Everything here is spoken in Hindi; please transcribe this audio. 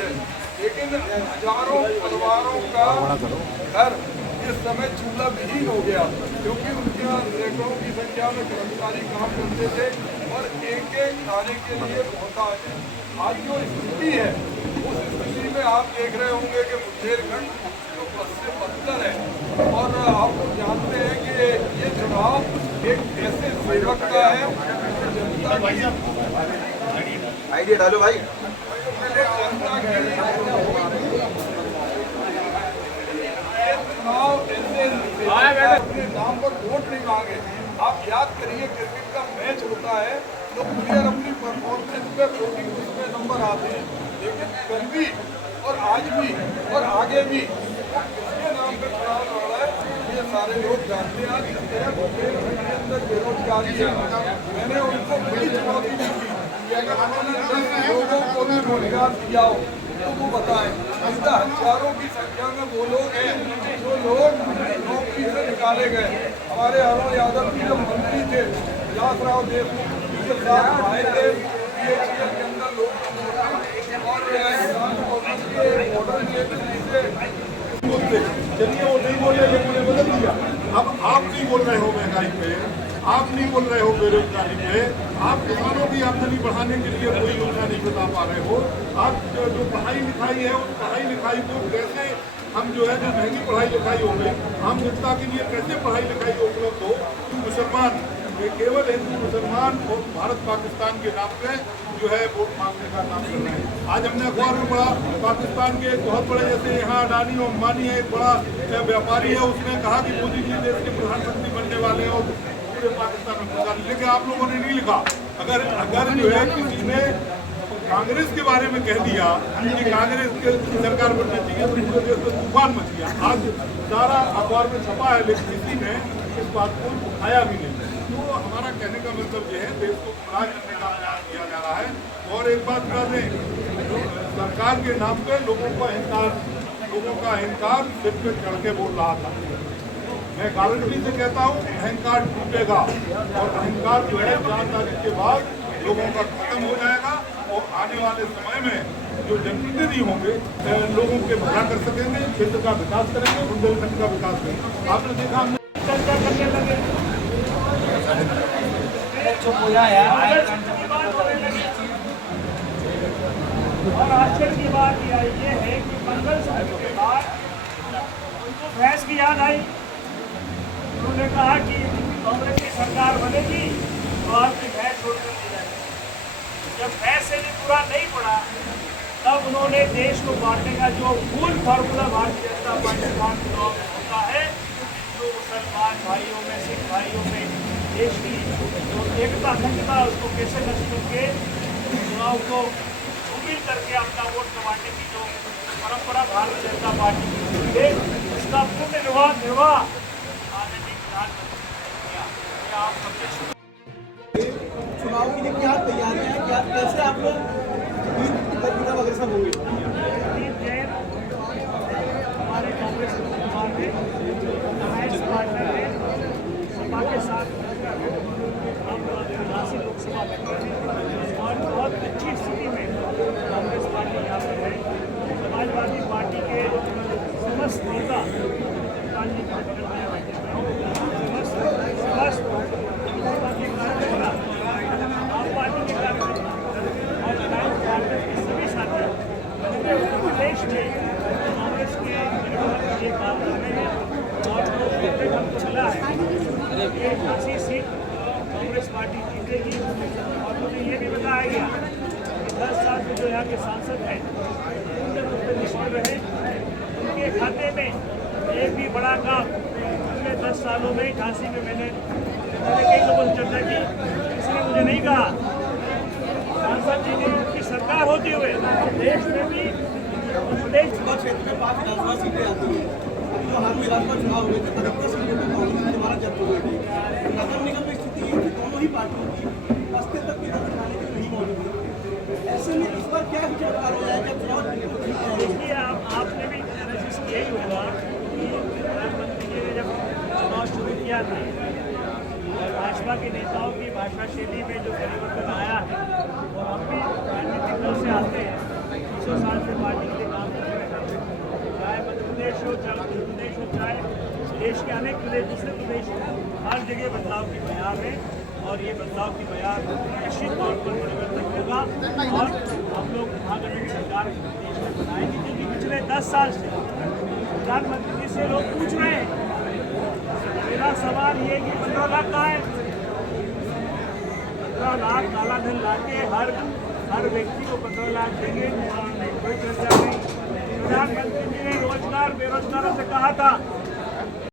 है, लेकिन हजारों परिवारों का घर इस समय चूल्हा विहीन हो गया, क्योंकि उनके यहाँ सैकड़ों की संख्या में कर्मचारी काम करते थे और एक एक खाने के लिए मोहताज है। आज जो स्थिति है उस स्थिति में आप देख रहे होंगे कि बुंदेलखंड जो बद से बदतर है। और आप लोग जानते हैं कि ये चुनाव एक ऐसे सेवक का है जो जनता की आइडिया डालो भाई, जनता की चुनाव ऐसे अपने नाम पर वोट नहीं मांगे। आप याद करिए, क्रिकेट का मैच होता है तो प्लेयर अपनी परफॉर्मेंस पे वोटिंग उसमें नंबर आते हैं, लेकिन कल भी और आज भी और आगे भी किसके नाम पे चुनाव लड़ रहा है ये सारे लोग जानते हैं। आज इस तरह बुंदेलखंड के अंदर बेरोजगारी है, मैंने उनको बड़ी चुनौती दी थी कि अगर उन्होंने 10 लोगों को भी रोजगार दिया हो तो वो बताएं। ऐसा हजारों की संख्या में वो लोग हैं जो लोग नौकरी से निकाले गए। हमारे अरुण यादव जी जब मंत्री थे, विलासराव देशमुख के साथ आए थे PHL के अंदर लोग और चलिए वो नहीं बोले, लेकिन बदल दिया। अब आप नहीं बोल रहे हो महंगाई पे, आप नहीं बोल रहे हो बेरोजगारी पे, आप किसानों की आमदनी बढ़ाने के लिए कोई योजना नहीं बता पा रहे हो। आप जो पढ़ाई लिखाई है उस पढ़ाई लिखाई को कैसे हम जो है जो महंगी पढ़ाई लिखाई हो गई, आम जनता के लिए कैसे पढ़ाई लिखाई उपलब्ध हो। मुसलमान ये केवल हिंदू मुसलमान और भारत पाकिस्तान के नाम पे जो है वोट मांगने का काम कर रहे हैं। आज हमने अखबार में पढ़ा, पाकिस्तान के बहुत बड़े जैसे यहाँ अडानी और अंबानी है, एक बड़ा व्यापारी है, उसने कहा कि मोदी जी देश के प्रधानमंत्री बनने वाले हैं और पूरे पाकिस्तान में प्रचार। लेकिन आप लोगों ने नहीं लिखा। अगर जो है किसी ने कांग्रेस के बारे में कह दिया कि कांग्रेस की सरकार बनना चाहिए तो पूरे देश में तूफान मच गया। आज सारा अखबार में छपा है, लेकिन किसी ने इस बात को उठाया भी नहीं। तो हमारा कहने का मतलब ये है, देश को गुमराह करने का प्रयास किया जा रहा है। और एक बात बता दें, सरकार के नाम पे लोगों का अहंकार सिर पे चढ़ के बोल रहा था। मैं गारंटी से कहता हूँ अहंकार टूटेगा और अहंकार जो है 4 तारीख के बाद लोगों का खत्म हो जाएगा और आने वाले समय में जो जनप्रतिनिधि होंगे लोगों के भला कर सकेंगे, क्षेत्र का विकास करेंगे, बुंदेलखंड का विकास करेंगे। आपने देखा हमने चर्चा करने लगे और आश्चर्य की बात ये है कि मंगल सूत्र के बाद उनको भैंस की याद आई। उन्होंने कहा कि कांग्रेस की सरकार बनेगी तो आपकी भैंस छोड़कर दी जाएगी। जब भैंस से भी पूरा नहीं पड़ा तब उन्होंने देश को बांटने का जो मूल फार्मूला भारतीय जनता पार्टी चुनाव में होता है, जो मुसलमान भाइयों में, सिख भाइयों में देश की जो एकता अखंडता उसको कैसे नष्ट करके चुनाव को शामिल करके अपना वोट कमाने की जो परंपरा भारतीय जनता पार्टी की है, उसका पूर्ण निर्वाह आने की आप सबसे चुनाव के लिए क्या तैयारियां हैं, क्या कैसे आप लोग अग्रसर होंगे? जैन हमारे कांग्रेस उम्मीदवार में अलायंस पार्टनर है, सपा के साथ हम 89 लोकसभा लड़ रहे हैं और बहुत अच्छी स्थिति में कांग्रेस पार्टी यहाँ पर है। समाजवादी पार्टी के समस्त नेता गांधी के आप पार्टी के कार्यकर्ता और अलायंस पार्टनर के सभी साथी उत्तर प्रदेश में कांग्रेस के ये काम कर रहे हैं और जो हम चला है ये 80 सीट कांग्रेस पार्टी जीतेगी। और मुझे ये भी बताया गया कि 10 साल से जो यहाँ के सांसद हैं पूर्ण रूप से निष्क्रिय रहे, उनके खाते में एक भी बड़ा काम पिछले 10 सालों में झांसी में मैंने कई लोगों से चर्चा की, किसी ने मुझे नहीं कहा। सांसद जी ने उनकी सरकार होते हुए देश में भी प्रदेश क्षेत्र में 5 विधानसभा सीटें आती हैं। जो हाल विधानसभा चुनाव हुए थे 75 सीटों पर कांग्रेस दोबारा जब्त हुए थे। नगर निगम में स्थिति ये कि दोनों ही पार्टियों की अस्तित्व की तरफ जाने के नहीं मौजूद है। ऐसे में इस बार क्या विचार हो जाएगा चुनाव? देखिए, आपने भी एनालिसिस किया ही होगा कि प्रधानमंत्री जी ने जब चुनाव शुरू किया था और भाजपा के नेताओं की भाषा शैली में जो परिवर्तन आया है और हम भी राजनीतिक दल से आते हैं, 100 साल से भाजपा के अनेक प्रदेश दूसरे प्रदेश हर जगह बदलाव की बयान है और ये बदलाव की बयान निश्चित तौर पर परिवर्तन होगा और हम लोग महागठबंधन सरकार देश में बनाएंगे, क्योंकि पिछले 10 साल से प्रधानमंत्री से लोग पूछ रहे हैं। मेरा सवाल ये कि 15 लाख कहाँ है? 15 लाख काला धन लाके हर व्यक्ति को 15 लाख देंगे, कोई चर्चा नहीं। प्रधानमंत्री जी ने रोजगार बेरोजगारों से कहा था